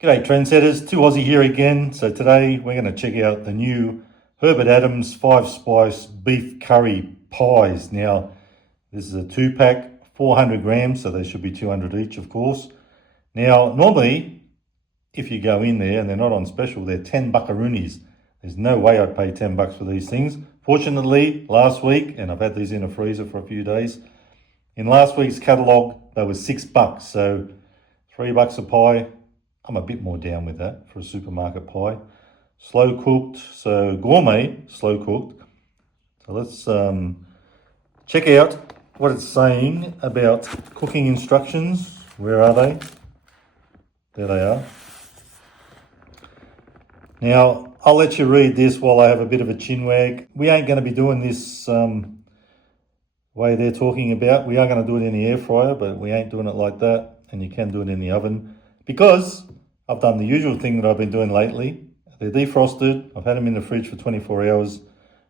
G'day trendsetters, 2 Aussie here again. So today we're going to check out the new Herbert Adams 5-spice beef curry pies. Now this is a 2-pack, 400 grams, so they should be 200 each of course. Now normally if you go in there and they're not on special, they're 10 buckaroonies. There's no way I'd pay 10 bucks for these things. Fortunately last week, and I've had these in a freezer for a few days, in last week's catalogue they were 6 bucks, so 3 bucks a pie. I'm a bit more down with that for a supermarket pie. Slow cooked, so gourmet, slow cooked. So let's check out what it's saying about cooking instructions. Where are they? There they are. Now, I'll let you read this while I have a bit of a chin wag. We ain't going to be doing this way they're talking about. We are going to do it in the air fryer, but we ain't doing it like that. And you can do it in the oven because I've done the usual thing that I've been doing lately. They're defrosted. I've had them in the fridge for 24 hours.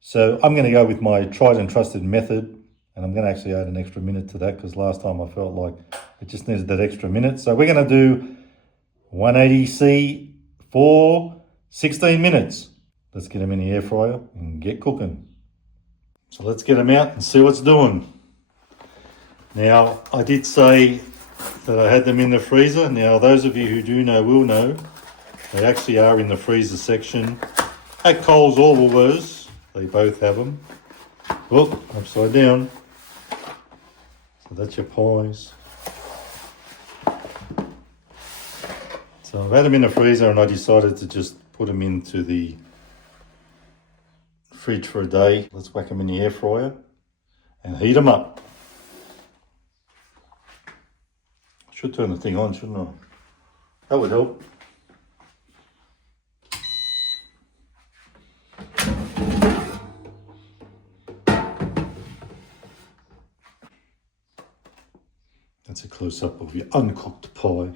So I'm going to go with my tried and trusted method. And I'm going to actually add an extra minute to that because last time I felt like it just needed that extra minute. So we're going to do 180C for 16 minutes. Let's get them in the air fryer and get cooking. So let's get them out and see what's doing. Now, I did say that I had them in the freezer. Now, those of you who do know will know they actually are in the freezer section at Coles or Woolworths. They both have them. Look, upside down. So that's your pies. So I've had them in the freezer and I decided to just put them into the fridge for a day. Let's whack them in the air fryer and heat them up. Should turn the thing on, shouldn't I? That would help. That's a close-up of your uncooked pie.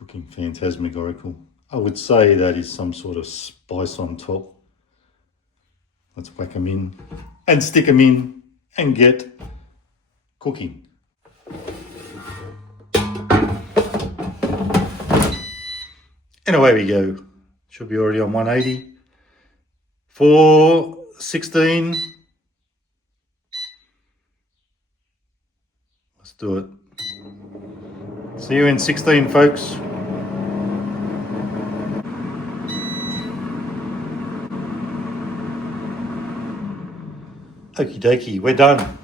Looking phantasmagorical. I would say that is some sort of spice on top. Let's whack them in and stick them in and get cooking. And away we go. Should be already on 180. 4:16. Let's do it. See you in 16, folks. Okie dokie, we're done.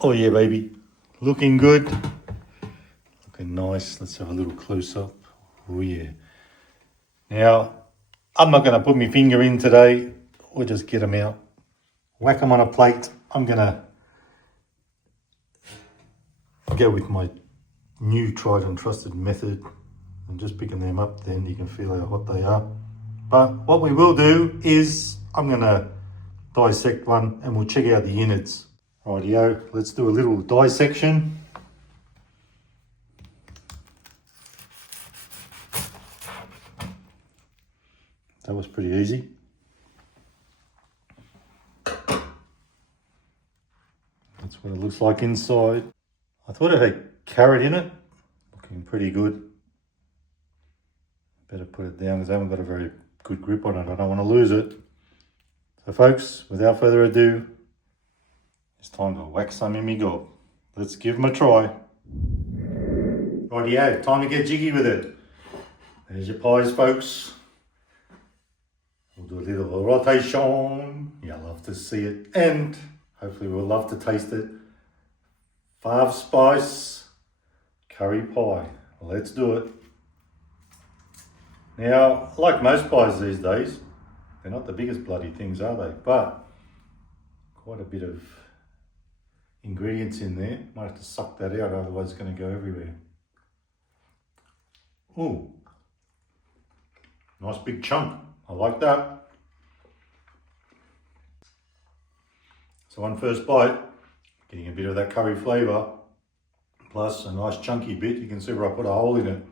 Oh yeah, baby. Looking good. Looking nice. Let's have a little close-up. Oh yeah. Now, I'm not going to put my finger in today. We'll just get them out. Whack them on a plate. I'm going to go with my new tried and trusted method. I'm just picking them up, then you can feel how hot they are. But what we will do is I'm going to dissect one and we'll check out the innards. Rightio, let's do a little dissection. That was pretty easy. That's what it looks like inside. I thought it had carrot in it. Looking pretty good. Better put it down because I haven't got a very good grip on it. I don't want to lose it. So folks, without further ado, it's time to whack some in me gob. Let's give them a try. Rightio, time to get jiggy with it. There's your pies, folks. We'll do a little rotation. You'll love to see it. And hopefully we'll love to taste it. 5-spice curry pie. Let's do it. Now, like most pies these days, they're not the biggest bloody things, are they? But quite a bit of ingredients in there. Might have to suck that out, otherwise it's going to go everywhere. Ooh, nice big chunk. I like that. So on first bite, getting a bit of that curry flavour, plus a nice chunky bit. You can see where I put a hole in it.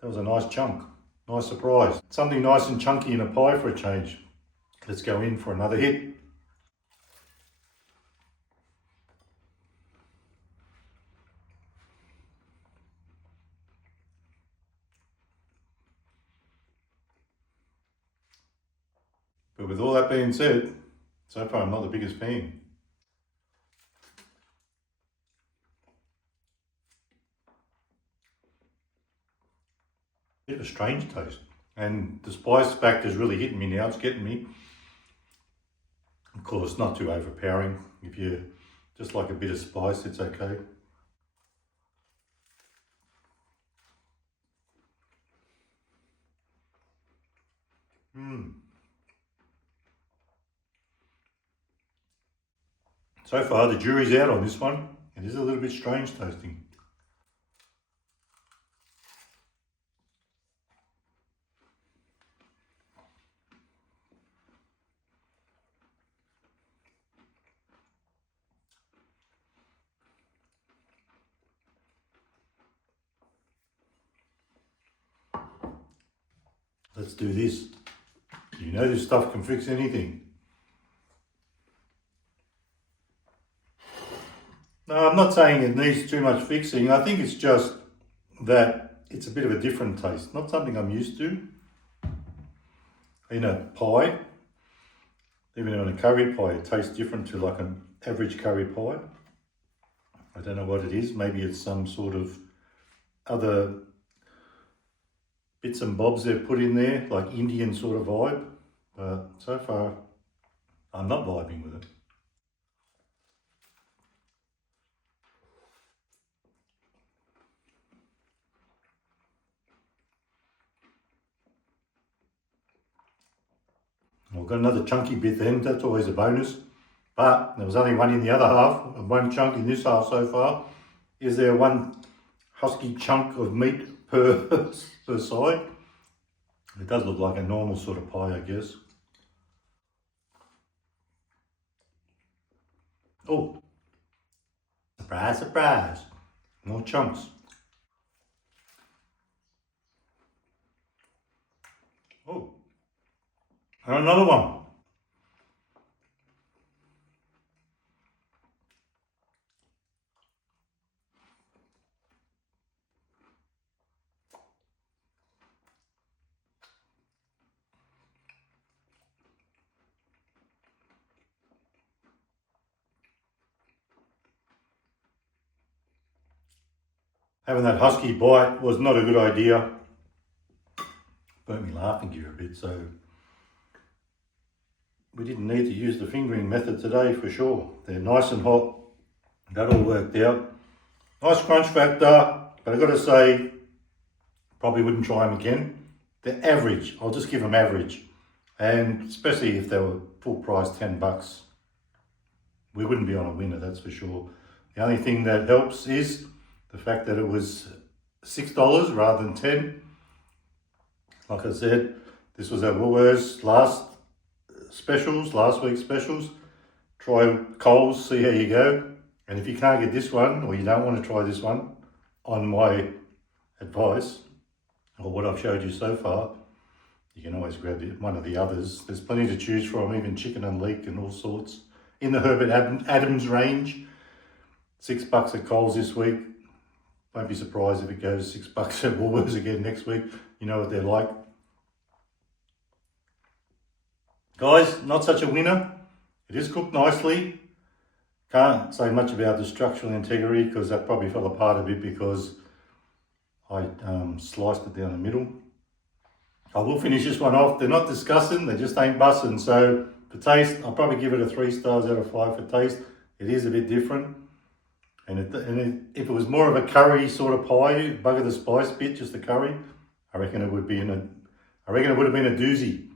That was a nice chunk. Nice surprise. Something nice and chunky in a pie for a change. Let's go in for another hit. But with all that being said, so far I'm not the biggest fan. Bit of a strange taste. And the spice factor is really hitting me now, it's getting me. Of course, not too overpowering. If you just like a bit of spice, it's okay. So far, the jury's out on this one. It is a little bit strange tasting. Let's do this. You know this stuff can fix anything. No, I'm not saying it needs too much fixing. I think it's just that it's a bit of a different taste. Not something I'm used to. In a pie, even in a curry pie, it tastes different to like an average curry pie. I don't know what it is. Maybe it's some sort of other bits and bobs they've put in there, like Indian sort of vibe. But so far, I'm not vibing with it. We've got another chunky bit then, that's always a bonus. But there was only one in the other half, and one chunk in this half so far. Is there one husky chunk of meat per side? It does look like a normal sort of pie, I guess. Oh, surprise, surprise. More chunks. Oh, and another one. Having that husky bite was not a good idea. Burnt me laughing here a bit, so we didn't need to use the fingering method today for sure. They're nice and hot. That all worked out. Nice crunch factor, but I've got to say, probably wouldn't try them again. They're average. I'll just give them average. And especially if they were full price, $10. We wouldn't be on a winner, that's for sure. The only thing that helps is the fact that it was $6 rather than $10. Like I said, this was at Woolworths last week's specials. Try Coles, see how you go. And if you can't get this one, or you don't want to try this one, on my advice, or what I've showed you so far, you can always grab one of the others. There's plenty to choose from, even chicken and leek and all sorts. In the Herbert Adams range, $6 at Coles this week. Won't be surprised if it goes $6 at Woolworths again next week. You know what they're like. Guys, not such a winner. It is cooked nicely. Can't say much about the structural integrity because that probably fell apart a bit because I sliced it down the middle. I will finish this one off. They're not disgusting, they just ain't busting. So for taste, I'll probably give it a 3 stars out of 5 for taste. It is a bit different. And if it was more of a curry sort of pie, bugger the spice bit, just the curry, I reckon it would have been a doozy.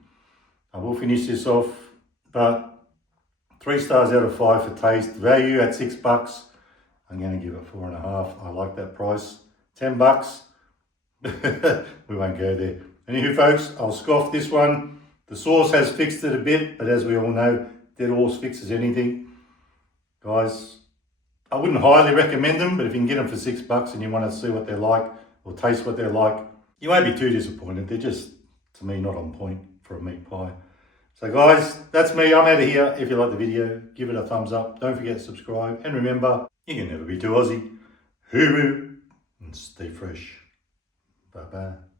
I will finish this off, but 3 stars out of 5 for taste. Value at $6. I'm going to give it 4.5. I like that price. $10. We won't go there. Anywho, folks, I'll scoff this one. The sauce has fixed it a bit, but as we all know, dead horse fixes anything. Guys, I wouldn't highly recommend them, but if you can get them for $6 and you want to see what they're like or taste what they're like, you won't be too disappointed. They're just, to me, not on point for a meat pie. So guys, that's me. I'm out of here. If you like the video, give it a thumbs up. Don't forget to subscribe. And remember, you can never be too Aussie. Hooroo and stay fresh. Bye-bye.